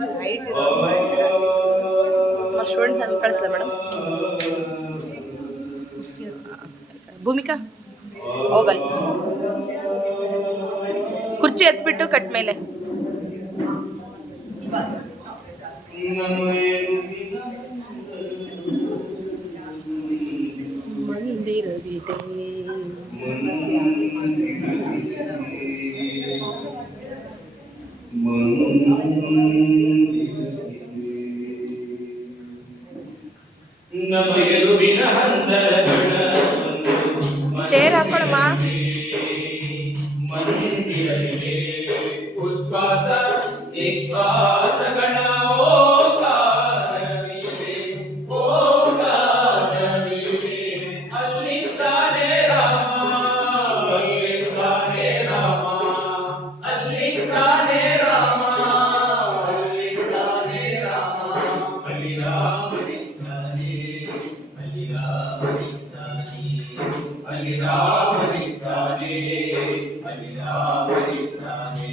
Light students ಅಲ್ಲಿ ಕಳಿಸ್ಲಾ madam. Bhoomika ಹೋಗಲ್ ಕುರ್ಚಿ ಎತ್ಬಿಟ್ಟು ಕಟ್ ಮೇಲೆ ಮಂದಿರವಿದೆ. ಚೇರ್ ಹಾಕೊಳಮ್ಮ. ಉಚ್ಛ್ವಾಸ ನಿಶ್ವಾಸಗಳ ಓಂಕಾರವಿದೆ, ಓಂಕಾರವಿದೆ. ಅಲ್ಲಿದ್ದಾನೆ ರಾಮ, ಅಲ್ಲಿದ್ದಾನೆ ರಾಮ, ಅಲ್ಲಿದ್ದಾನೆ ರಾಮ, ಅಲ್ಲಿದ್ದಾನೆ ರಾಮ. ಅಲ್ಲಿ ರಾಮನಿದ್ದಾನೆ, ಅಲ್ಲಿ ರಾಮನಿದ್ದಾನೆ, ಅಲ್ಲಿ ರಾಮನಿದ್ದಾನೆ, ಅಲ್ಲಿ ರಾಮನಿದ್ದಾನೆ.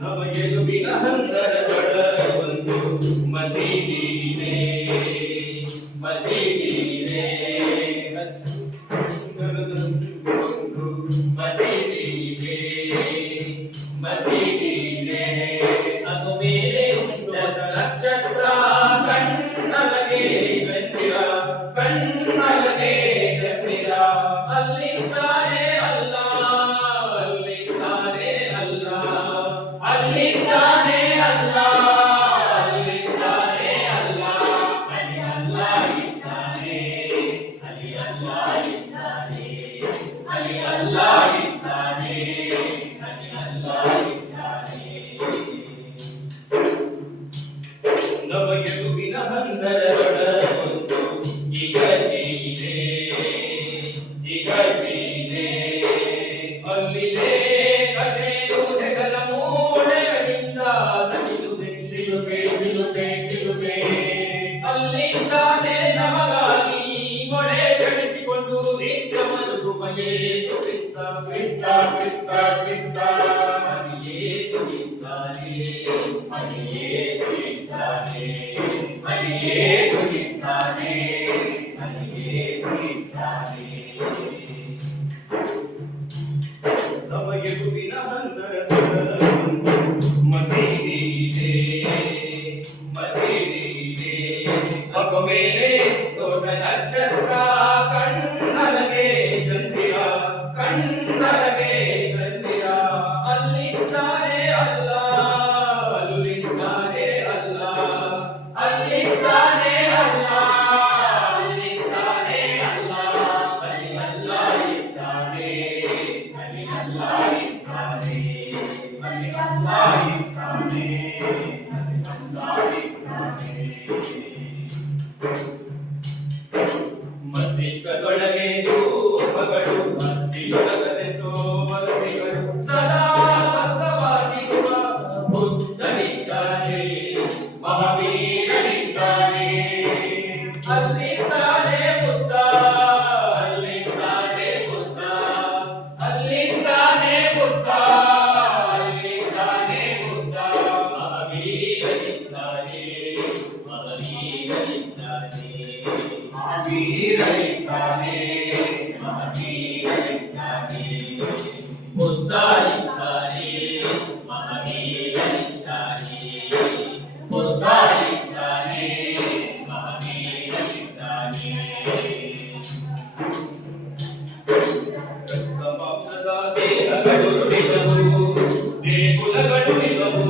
ನವಯದುವಿನ ಹಂದರಗಳ ಒಂದು ಮಸೀದಿಯಿದೆ, ಮಸೀದಿಯಿದೆ, ಮಸೀದಿಯಿದೆ, ಮಸೀದಿಯಿದೆ. ಅದು ಮೇಲೆ ನಕ್ಷತ್ರ ಕಣ್ಣಲಗೆ ಗಂಟಿರ, ಕಣ್ಣಲಗೆ ಗಂಟಿರ. ಅಲ್ಲಿದ್ದಾನೆ ಅಲ್ಲ, ಅಲ್ಲಿದ್ದಾನೆ ಅಲ್ಲ, ಅಲ್ಲಿದ್ದಾನೆ ಅಲ್ಲ, ಅಲ್ಲಿದ್ದಾನೆ ಅಲ್ಲ. ಅಲ್ಲಿ ಅಲ್ಲ ಇದ್ದಾನೆ, ಅಲ್ಲಿ ಅಲ್ಲ ಇದ್ದಾನೆ, ಅಲ್ಲಿ ಅಲ್ಲ ಇದ್ದಾನೆ, ಅಲ್ಲಿ ಅಲ್ಲ ಇದ್ದಾನೆ. ನವಯದುವಿನ ಹಂದರದೊಳ ಒಂದು ಇಗಜಿದೆ, ಇಗಜಿದೆ. ಅಲ್ಲಿದೆ ಕಥೆಯು ಹೆಗಲ ಮೂಳೆಗಳಿಂದ ಶಿಲುಬೆ, ಶಿಲುಬೆ, ಶಿಲುಬೆ, ಶಿಲುಬೆ. ಅಲ್ಲಿದ್ದಾನೆ ನಮಗಾಗಿ ಮೊಳೆ ಜಡಿಸಿಕೊಂಡು ನಿತ್ಯ ಮರುಗುವ ಯೇಸು ಕ್ರಿಸ್ತ, ಕ್ರಿಸ್ತ, ಕ್ರಿಸ್ತ, ಕ್ರಿಸ್ತ. ಅಲ್ಲಿ ಯೇಸು ಇದ್ದಾನೆ, ಅಲ್ಲಿ ಯೇಸು ಇದ್ದಾನೆ, ಅಲ್ಲಿ ಯೇಸು ಇದ್ದಾನೆ, ಅಲ್ಲಿ ಯೇಸು ಇದ್ದಾನೆ. ನವಯದುವಿನ ಹಂದರಗಳ ಮಸೀದಿಯಿದೆ, ಮಸೀದಿಯಿದೆ. ಮಗ ಮೇಲೆ ದೊಡ್ಡ ನಕ್ಷತ್ರ ಕಣ್ಣಲಗೆ ಗಂಟಿರ, ಕಣ್ಣಲಗೆ ಗಂಟಿರ. ಅಲ್ಲಿದ್ದಾನೆ ಅಲ್ಲ, ಅಲ್ಲಿದ್ದಾನೆ ಅಲ್ಲ, ಅಲ್ಲಿದ್ದಾನೆ ಅಲ್ಲ, ಅಲ್ಲಿದ್ದಾನೆ ಅಲ್ಲ. ಅಲ್ಲಿ ಅಲ್ಲ ಇದ್ದಾನೆ, ಅಲ್ಲಿ ಅಲ್ಲ ಇದ್ದಾನೆ, ಅಲ್ಲಿ ಅಲ್ಲ ಇದ್ದಾನೆ, ಅಲ್ಲಿ ಅಲ್ಲ ಇದ್ದಾನೆ. ಮಸ್ತಿಷ್ಕದೊಳಗೆ ಧೂಪಗಳು, ಮಸ್ತಿಯೊಳಗದೆ ಸೋಮರತಿಗಳು. ಸದಾ ಭಕ್ತವಾಗಿರುವ ಬುದ್ಧನಿದ್ದಾನೆ, ಮಹಾವೀರನಿದ್ದಾನೆ. ಅಲ್ಲಿದ್ದಾನೆ ಬುದ್ಧ, ಅಲ್ಲಿದ್ದಾನೆ ಬುದ್ಧ, ಅಲ್ಲಿದ್ದಾನೆ ಬುದ್ಧ, ಅಲ್ಲಿದ್ದಾನೆ ಬುದ್ಧ. ಮಹಾವೀರನಿದ್ದಾನೆ, ಮಹಾವೀರನಿದ್ದಾನೆ, ಮಹಾವೀರನಿದ್ದಾನೆ, ಮಹಾವೀರನಿದ್ದಾನೆ. ಬುದ್ಧ ಇದ್ದಾನೆ, ಮಹಾವೀರನಿದ್ದಾನೆ, ಬುದ್ಧ ಇದ್ದಾನೆ, ಮಹಾವೀರನಿದ್ದಾನೆ. ರಕ್ತಮಾಂಸದ ದೇಹಗಳು ನುಡಿದವು, ದೇಗುಲಗಳು ನಿಲ್ಲವು.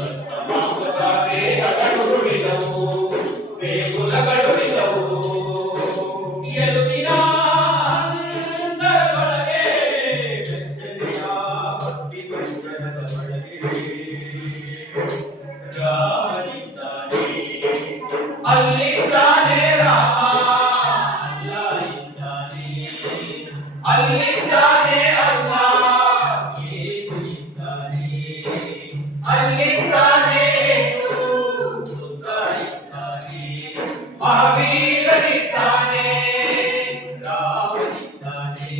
ರಕ್ತಮಾಂಸದ ದೇಹಗಳು ನುಡಿದವು, ದೇಗುಲಗಳು ನಿಲ್ಲವು. ಎಲುಬಿನ ಹಂದರದೊಳಗೆ ಬೆಚ್ಚನೆಯ ಭಕ್ತಿ ಪಂಜರದ ಒಳಗೆ ರಾಮನಿದ್ದಾನೆ, ಅಲ್ಲಿದ್ದಾನೆ ರಾಮ, ಅಲ್ಲ ಇದ್ದಾನೆ, ಅಲ್ಲಿದ್ದಾನೆ ಅಲ್ಲ, ಯೇಸು ಇದ್ದಾನೆ, ಅಲ್ಲಿದ್ದಾನೆ ಯೇಸು. ಬುದ್ಧ ಇದ್ದಾನೆ, ಮಹಾವೀರನಿದ್ದಾನೆ, ರಾಮನಿದ್ದಾನೆ,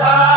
ರಾಮ